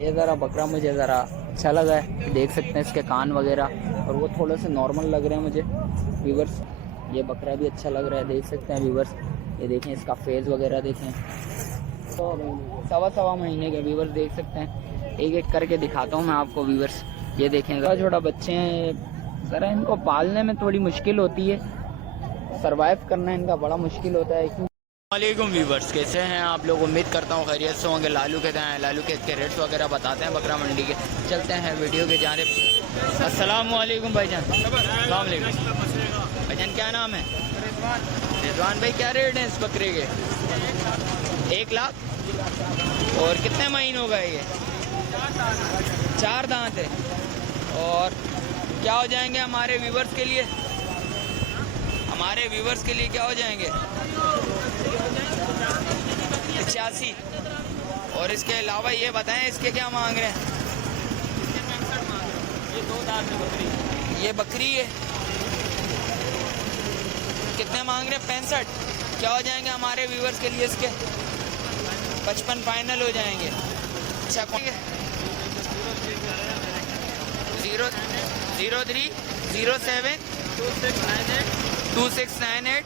ये ज़रा बकरा मुझे ज़रा अच्छा लगा है, देख सकते हैं इसके कान वगैरह, और वो थोड़े से नॉर्मल लग रहे हैं मुझे व्यूवर्स। ये बकरा भी अच्छा लग रहा है, देख सकते हैं व्यूवर्स। ये देखें इसका फेस वगैरह देखें, तो सवा महीने के व्यूवर्स देख सकते हैं। एक एक करके दिखाता हूँ मैं आपको व्यूवर्स। ये देखें ज़रा छोटा बच्चे हैं, ज़रा इनको पालने में थोड़ी मुश्किल होती है, सर्वाइव करना इनका बड़ा मुश्किल होता है। वालेकुम व्यूवर्स, कैसे हैं आप लोग? उम्मीद करता हूँ खैरियत से होंगे। लालू के हैं, लालू के इसके रेट्स वगैरह बताते हैं बकरा मंडी के। चलते हैं वीडियो के जानिब। अस्सलाम वालेकुम भाईजान। अस्सलाम वालेकुम भाईजान, क्या नाम है? रिजवान भाई, क्या रेट है इस बकरे के? 1 लाख। और कितने महीनों का है ये? 4 दांत है। और क्या हो जाएंगे हमारे व्यूवर्स के लिए? हमारे व्यूवर्स के लिए क्या हो जाएंगे? 85। और इसके अलावा ये बताएं इसके क्या मांग रहे हैं? ये 2 दांत में बकरी, ये बकरी है। कितने मांग रहे हैं? 65। क्या हो जाएंगे हमारे व्यूवर्स के लिए इसके? 55 फाइनल हो जाएंगे। अच्छा, कौन है? 03 07 2698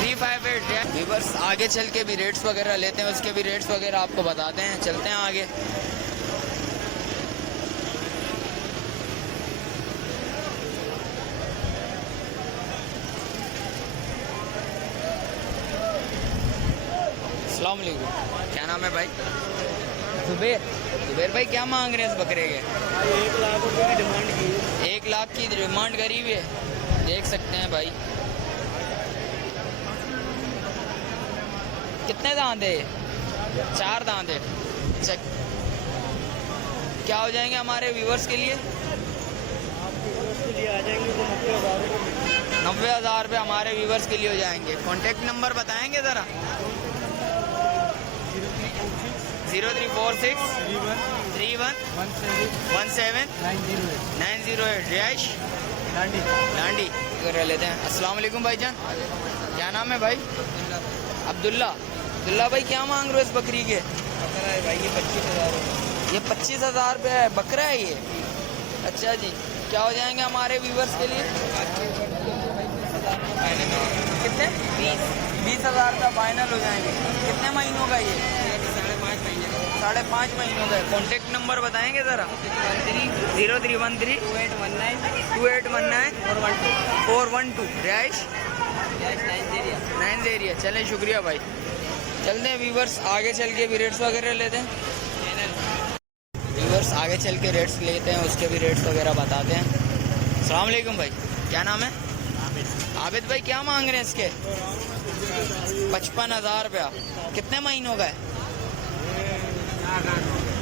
358। व्यूवर्स आगे चल के भी रेट्स वगैरह लेते हैं, उसके भी रेट्स वगैरह आपको बताते हैं। चलते हैं आगे। अस्सलाम वालेकुम, क्या नाम है भाई? जुबैर भाई, क्या मांग रहे हैं इस बकरे के? 1 लाख रुपये की डिमांड की है। 1 लाख की डिमांड करी हुई है, देख सकते हैं भाई। कितने दांत है? 4 दांत है। अच्छा, क्या हो जाएंगे हमारे व्यूवर्स के लिए? उसके लिए आ जाएंगे तो 90,000। 90,000 रुपये हमारे व्यूवर्स के लिए हो जाएंगे। कॉन्टेक्ट नंबर बताएंगे ज़रा? 0346 31 17 908। रियाश डांडी कर लेते हैं। अस्सलाम वालेकुम भाईजान, क्या नाम है भाई? अब्दुल्ला भाई, क्या मांग रहे हो इस बकरी के? बकरा है भाई, ये 25,000 है। ये 25,000 रुपये है, बकरा है ये। अच्छा जी, क्या हो जाएंगे हमारे व्यूवर्स के लिए? कितने? 20,000 का फाइनल हो जाएंगे। कितने महीनों का ये? 5.5 महीने। 5.5 महीनों का है। कॉन्टेक्ट नंबर बताएंगे ज़रा? 0313 2819 412। रिहाइश नाइजेरिया। चलें, शुक्रिया भाई। चलते हैं व्यूवर्स, आगे चल के भी रेट्स वगैरह लेते हैं। व्यूवर्स आगे चल के रेट्स लेते हैं, उसके भी रेट्स वगैरह बताते हैं। अस्सलाम वालेकुम भाई, क्या नाम है? आबिद भाई, क्या मांग रहे हैं इसके? 55,000 रुपया। कितने महीनों का है?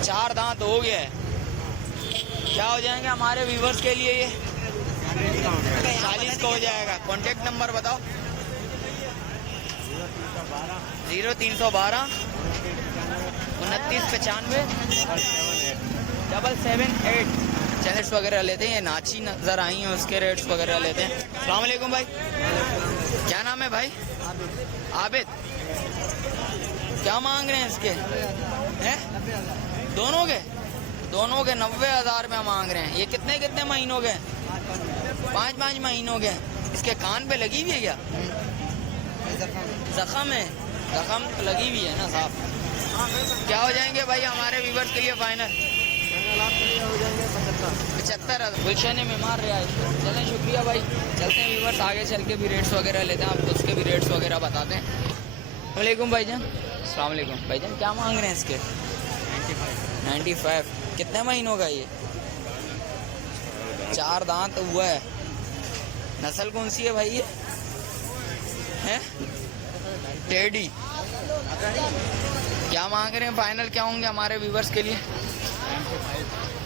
4 दांत हो गया है। क्या हो जाएंगे हमारे व्यूवर्स के लिए ये? 40 का हो जाएगा। कॉन्टेक्ट नंबर बताओ? 0312 2995 778। चैनल्स वगैरह लेते हैं। ये नाची नज़र आई हैं, उसके रेट्स वगैरह लेते हैं। अस्सलाम वालेकुम भाई, क्या नाम है भाई? आबिद, क्या मांग रहे हैं इसके? हैं? दोनों के 90,000 रुपये मांग रहे हैं। ये कितने महीनों के? 5 महीनों के। इसके कान पे लगी हुई है क्या? जख्म है, जख्म लगी हुई है ना साफ। क्या हो जाएंगे भाई हमारे व्यूवर्स के लिए फाइनल? 75,000। गुलशन में मार रहा है। चलें, शुक्रिया भाई। चलते हैं व्यूवर्स, आगे चल के भी रेट्स वगैरह लेते हैं, आपको उसके भी रेट्स वगैरह बताते हैं। वालेकुम भाईजान। अस्सलाम वालेकुम भाईजान, क्या मांग रहे हैं इसके? 95। कितने महीनों का ये? 4 दांत हुआ है। नस्ल कौन सी है भाई ये? है टेडी। क्या मांग रहे हैं? फाइनल क्या होंगे हमारे व्यूवर्स के लिए?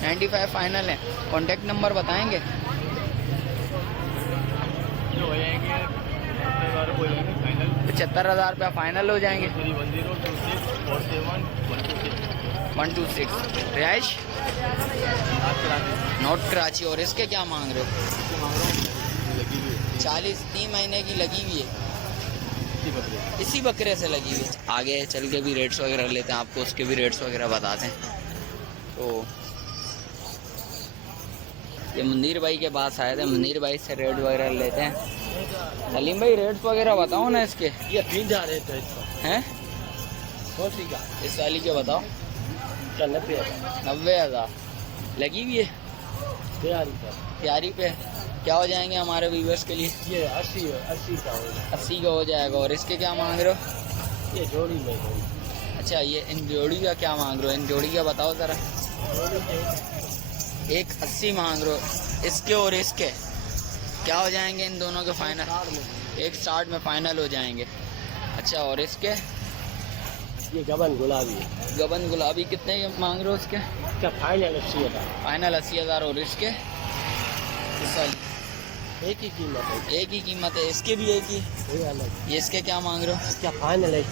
95 फाइनल है। कॉन्टेक्ट नंबर बताएंगे? 75,000 रुपया फाइनल हो जाएंगे। 126। रिहाइश नॉट कराची। और इसके क्या मांग रहे हो? 40। 3 महीने की लगी हुई है। इसी बकरे से लगी हुई। आगे चल के भी रेट्स वगैरह लेते हैं, आपको उसके भी रेट्स वगैरह बताते हैं। तो ये मुनीर भाई के पास आए थे, मुनीर भाई से रेट वगैरह लेते हैं। सलीम भाई रेट्स वगैरह बताओ ना इसके। ये 3,000 रेट है इसका। हैं कौन का? इस वाली के बताओ। 90,000 लगी हुई है तैयारी पे। क्या हो जाएंगे हमारे व्यूवर्स के लिए? ये 80 का होगा। 80 का हो जाएगा। और इसके क्या मांग रहे हो? ये जोड़ी में। अच्छा ये इन जोड़ी का क्या मांग रहे हो? इन जोड़ी का बताओ ज़रा। एक 80 मांग रहे हो। इसके और इसके क्या हो जाएंगे इन दोनों के फाइनल? 160 में फाइनल हो जाएंगे। अच्छा और इसके? ये गबन गुलाबी है। गबन गुलाबी कितने मांग रहे हो उसके? क्या फाइनल 80,000। फाइनल 80,000। और इसके? इस वाली एक ही कीमत है। एक ही कीमत है। इसके भी एक ही? ये अलग। ये इसके क्या मांग रहे हो? क्या फाइनल है?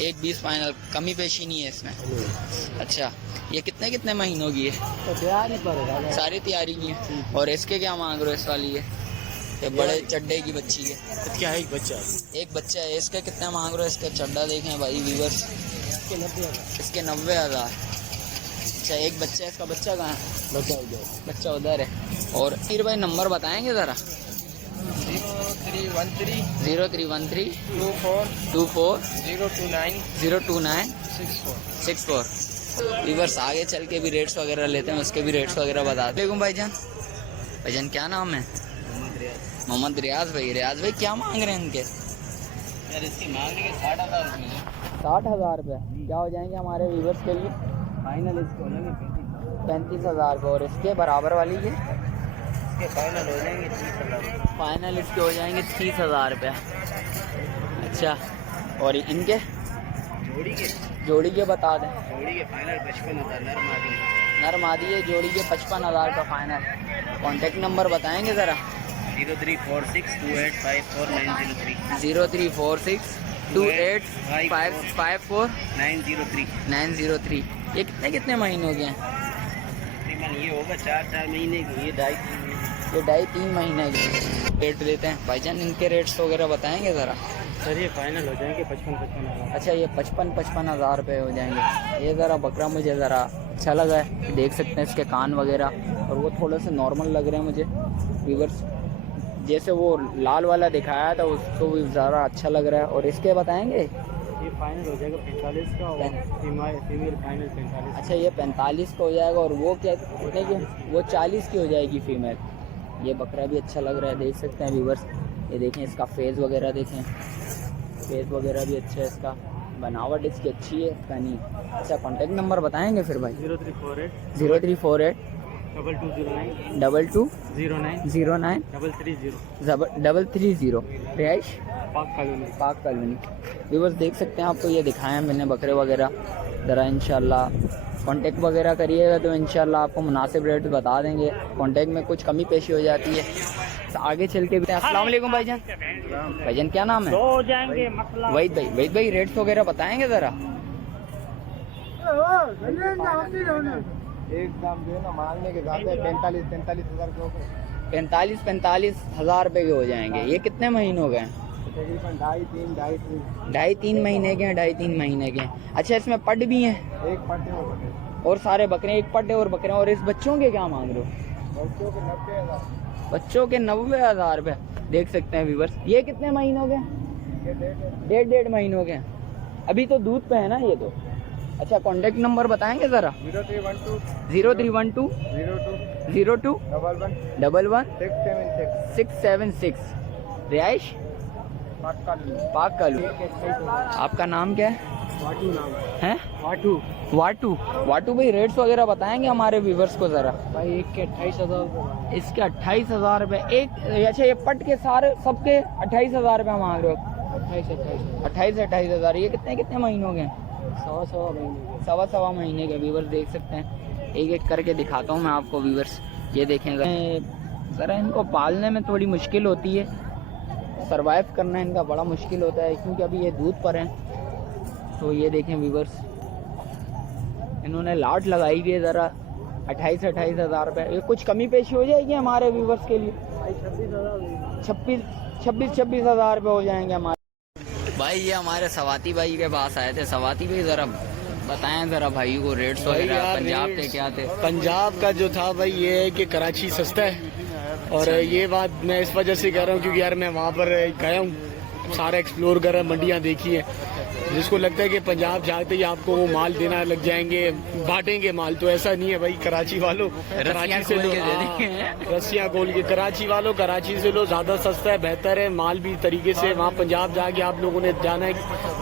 120 फाइनल। कमी पेशी नहीं है इसमें। अच्छा ये कितने कितने महीनों की है? तो तैयारी पर है। सारी तैयारी की है। और इसके क्या मांग रहे हो? इस वाली ये बड़े चड्डे की बच्ची है। क्या एक बच्चा है? एक बच्चा है। इसके कितने मांग रहे हो? इसका चड्डा देखें भाई व्यूअर्स। इसके 90,000। इसके 90,000। अच्छा एक बच्चा है। इसका बच्चा कहाँ है? बच्चा उधर है। और फिर भाई नंबर बताएंगे ज़रा। 0313 0313 24 24 029 029 64। 64। व्यूअर्स आगे चल के भी रेट्स वगैरह लेते हैं, उसके भी रेट्स वगैरह बताते हैं। भाईजान भाईजान क्या नाम है? मोहम्मद रियाज भाई। रियाज भाई क्या मांग रहे हैं इनके? यार इसकी मांगने के 60,000 रुपये। 60,000 रुपये। क्या हो जाएंगे हमारे व्यूअर्स के लिए? फाइनल इसको हो जाएंगे 35,000 का। और इसके बराबर वाली के? इसके फाइनल हो जाएंगे 30,000। फाइनल इसके हो जाएंगे 30,000 रुपये। अच्छा और इनके? जोड़ी के बता दें। जोड़ी के फाइनल 55,000। नर मादी है जोड़ी के 55,000 का फाइनल। कॉन्टेक्ट नंबर बताएंगे ज़रा। 0346 2854 903। 0346 2854 903। 903। ये कितने कितने महीनों के हैं? तकरीबन ये होगा 4 महीने की। ये 2.5-3 महीने के रेट लेते हैं। भाईजान इनके रेट्स वगैरह बताएंगे ज़रा। सर ये फाइनल हो जाएंगे 55,000। अच्छा ये 55,000 रुपये हो जाएंगे। ये ज़रा बकरा मुझे ज़रा अच्छा लगा है। देख सकते हैं इसके कान वगैरह, और वो थोड़े से नॉर्मल लग रहे हैं मुझे व्यूअर्स। जैसे वो लाल वाला दिखाया था उसको भी ज़रा अच्छा लग रहा है। और इसके बताएंगे? ये फाइनल हो जाएगा 45 का। और फीमेल फाइनल 45। अच्छा ये 45 का हो जाएगा। और वो क्या कितने की? वो 40 की हो जाएगी फीमेल। ये बकरा भी अच्छा लग रहा है, देख सकते हैं व्यूअर्स। ये देखें इसका फेस वगैरह देखें, फेस वगैरह भी अच्छा है इसका, बनावट इसकी अच्छी है इसका नहीं। अच्छा कॉन्टेक्ट नंबर बताएंगे फिर भाई। 0348 0348 2209 2209 09 330 रिहाइश पाक कॉलोनी। व्यूअर्स देख सकते हैं आपको ये दिखाया मैंने बकरे वगैरह। ज़रा इंशाल्लाह कांटेक्ट वगैरह करिएगा तो इंशाल्लाह आपको मुनासिब रेट बता देंगे। कांटेक्ट में कुछ कमी पेशी हो जाती है तो आगे चल के भी। अस्सलाम वालेकुम भाईजान। भाईजान क्या नाम है? हो जाएंगे मसला। वहीद भाई रेट्स वगैरह बताएंगे ज़रा। एक दाम जो है ना मांगने के ज़्यादा 45,000 के ऊपर। 45,000 रुपये के हो जाएंगे। ये कितने महीनों के हैं? तकरीबन 2.5-3 2.5-3 महीने के हैं। 2.5-3 महीने के हैं। अच्छा इसमें पट भी हैं? एक पट्टे और सारे बकरे एक पट्टे और बकरे। और इस बच्चों के क्या मांग रहे हो? बच्चों के 90,000। बच्चों के 90,000 रुपये। देख सकते हैं व्यूअर्स। ये कितने महीनों के हैं? 1.5 महीनों के हैं। अभी तो दूध पे है ना ये तो। अच्छा कॉन्टेक्ट नंबर बताएंगे ज़रा। 0312 02 11 676 रिहाइश पाक कॉलोनी। आपका नाम क्या है? वाटू नाम हैं? वाटू भाई रेट्स वगैरह बताएंगे हमारे व्यूवर्स को ज़रा। भाई एक के 28,000। इसके 28,000 रुपये एक। अच्छा ये पट के सारे सबके 28,000 रुपये मांग रहे हो? 28,000। ये कितने कितने महीनों के हैं? सवा महीने के। व्यूवर्स देख सकते हैं। एक एक करके दिखाता हूँ मैं आपको व्यूवर्स। ये देखें ज़रा इनको पालने में थोड़ी मुश्किल होती है, सरवाइव करना इनका बड़ा मुश्किल होता है क्योंकि अभी ये दूध पर हैं। तो ये देखें व्यूवर्स इन्होंने लाट लगाई हुई है ज़रा। 28,000 रुपये। ये कुछ कमी पेशी हो जाएगी हमारे व्यूवर्स के लिए? 26,000 रुपये हो जाएंगे हमारे भाई। ये हमारे सवाती भाई के पास आए थे। सवाती भाई ज़रा बताएं जरा भाई को रेट्स भाई वगैरह यार, पंजाब के रेट्स- क्या थे? पंजाब का जो था भाई ये है कि कराची सस्ता है, और ये बात मैं इस वजह से कह रहा हूँ क्योंकि यार मैं वहाँ पर गया हूँ, सारा एक्सप्लोर करा, मंडियाँ देखी है। जिसको लगता है कि पंजाब जाते ही आपको वो माल देना लग जाएंगे, बांटेंगे माल, तो ऐसा नहीं है भाई। कराची वालों कराची से लो, रस्सियाँ खोल के कराची वालों कराची से लो, ज़्यादा सस्ता है, बेहतर है, माल भी तरीके से। वहाँ पंजाब जाके आप लोगों ने जाना है,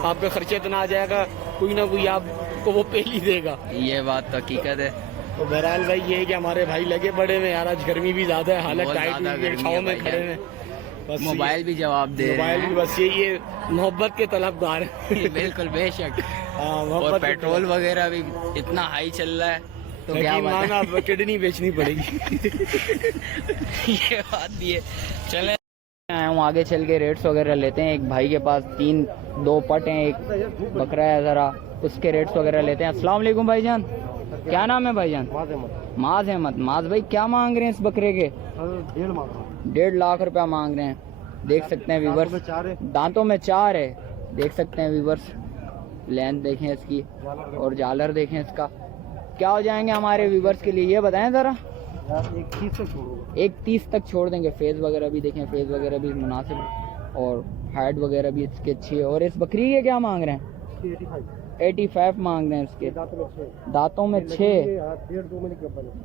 आपका खर्चा इतना आ जाएगा, कोई ना कोई आपको वो पेल ही देगा। ये बात तो हकीकत है। तो बहरहाल भाई ये है कि हमारे भाई लगे पड़े में यार, आज गर्मी भी ज्यादा है, हालत बहुत टाइट ज्यादा हुई है, गर्मी छाँव है में भाई खड़े यार। हैं। बस मोबाइल भी जवाब दे रहे मोबाइल भी हैं। बस यही है, मोहब्बत के तलबगार हैं। बिल्कुल बेशक। हाँ, और मोहब्बत के पेट्रोल वगैरह भी इतना हाई चल रहा है तो क्या यकीन बात माना है। अब किडनी बेचनी पड़ेगी। ये बात भी है। चले आया हूँ, आगे चल के रेट्स वगैरह लेते हैं। एक भाई के पास दो पट हैं, एक बकरा है, जरा उसके रेट्स वगैरह लेते हैं। अस्सलाम वालेकुम भाईजान, क्या नाम है भाईजान? माज अहमद। माज भाई क्या मांग रहे हैं इस बकरे के? 1.5 लाख रुपया मांग रहे हैं। देख सकते हैं व्यूवर्स, दांतों में 4 है, देख सकते हैं व्यूवर्स। लेंथ देखें इसकी और जालर देखें इसका। क्या हो जाएंगे हमारे व्यूवर्स के लिए, ये बताएं जरा। 1.30 तक छोड़ देंगे। फेस वगैरह भी देखें, फेस वगैरह भी मुनासिब और हाइट वगैरह भी इसकी अच्छी है। और इस बकरी के क्या मांग रहे हैं? 85 मांग रहे हैं इसके। दांतों में 6,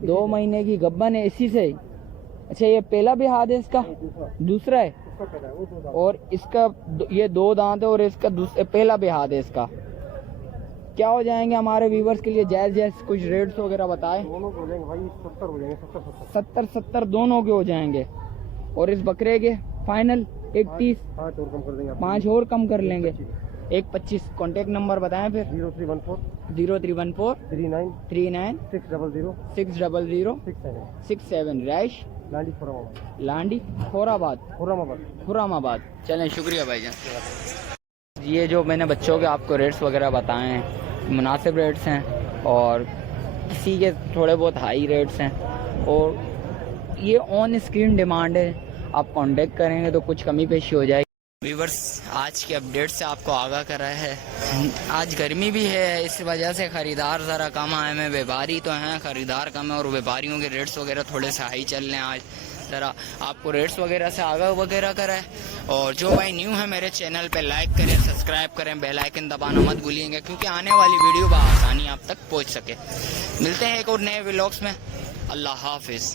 2 महीने की गब्बन है इसी से। अच्छा, ये पहला भी हाथ है इसका? दूसरा है। और इसका ये 2 दांत है और इसका पहला भी हाथ है इसका। क्या हो जाएंगे हमारे व्यूवर्स के लिए? जायज जायज कुछ रेट्स वगैरह बताएं। 70 दोनों के हो जाएंगे। और इस बकरे के फाइनल 1.30, 5 और कम कर लेंगे। 1.25। कॉन्टेक्ट नंबर बताएं फिर। 0314 39 600 67। रैश लांडी खुरामाबाद। चलें, शुक्रिया भाईजान। ये जो मैंने बच्चों के आपको रेट्स वगैरह बताए हैं, मुनासिब रेट्स हैं और किसी के थोड़े बहुत हाई रेट्स हैं। और ये ऑन स्क्रीन डिमांड है, आप कांटेक्ट करेंगे तो कुछ कमी पेशी हो जाएगी। व्यूवर्स, आज के अपडेट से आपको आगाह करा है। आज गर्मी भी है, इस वजह से ख़रीदार ज़रा कम आए हैं। व्यापारी तो हैं, ख़रीदार कम है और व्यापारियों के रेट्स वगैरह थोड़े से हाई चल रहे हैं। आज ज़रा आपको रेट्स वगैरह से आगाह वगैरह करा है। और जो भाई न्यू है मेरे चैनल पे, लाइक करें, सब्सक्राइब करें, बेल आइकन दबाना मत भूलिएगा क्योंकि आने वाली वीडियो बआसानी आप तक पहुँच सके। मिलते हैं एक और नए व्लॉग्स में। अल्लाह हाफिज़।